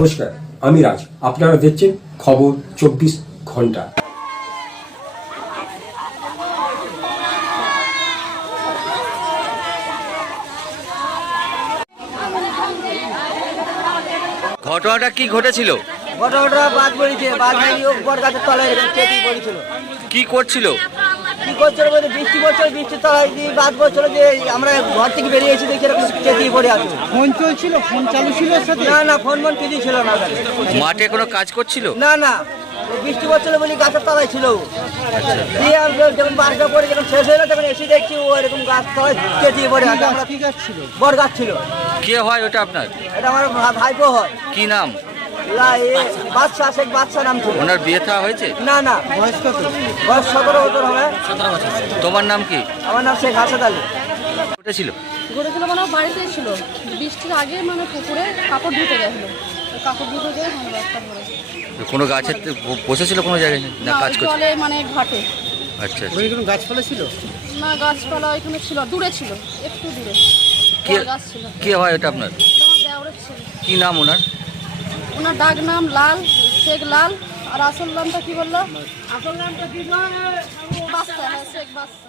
নমস্কার আমি রাজ। আপনারা দেখছেন খবর চব্বিশ ঘণ্টা। ঘটনাটা কি ঘটেছিল? ঘটনাটা বাদ পড়েছে বাদ বেরিয়ে বট গাছের তলায় পড়েছিল। কি করছিল? কি করছিল বলতে বৃষ্টি তলায় দিয়ে বাদ পড়ছিল যে আমরা ঘর থেকে বেরিয়ে এসে দেখি এরকম চেপিয়ে পড়ে আছে। ফোন চলছিল ফোন চালু ছিল না না ফোন ফোন কিছুই ছিল না মাঠে কোনো কাজ করছিল? না না বৃষ্টি পড়ছিল বলে গাছের তলায় ছিল ও। দিয়ে যখন বাসটা পড়ে যখন শেষ হলো তখন এসে দেখছি ও এরকম গাছ তলায় চেপিয়ে পড়ে আছে। আমরা কি গাছ ছিল? বট গাছ ছিল। কে হয় ওটা আপনার? এটা আমার ভাইপো হয়। কি নাম? বাদশা শেখ বাদশা নাম ছিল ওনার বিয়ে থা হয়েছে? না না। বয়স কত? বয়স সতেরো বছর হবে। তোমার নাম কি? আমার নাম শেখ হাসাদ আলী। ঘটেছিল ঘটেছিল মানে ও বাড়িতেই ছিল। বৃষ্টির আগে মানে পুকুরে কাপড় ধুতে গেছিল। কাপড় ধুতে গিয়ে হ্যান্ড ব্যাগটা ধরেছে কোনো গাছের ব- বসেছিল কোনো জায়গায়? না কাজ করছে জলে মানে ঘাটে। আচ্ছা আচ্ছা। ওখানে কোনো গাছপালা ছিল? না গাছপালা ওইখানে ছিল। দূরে ছিল একটু দূরে। কে গাছ ছিল। কে হয় ওটা আপনার? ওটা ছিল। কি নাম ওনার? ওনার ডাক নাম লাল শেখ লাল। আর আসল নামটা কি বলল? আসল নামটা কি? হ্যাঁ শেখ বাস্তা।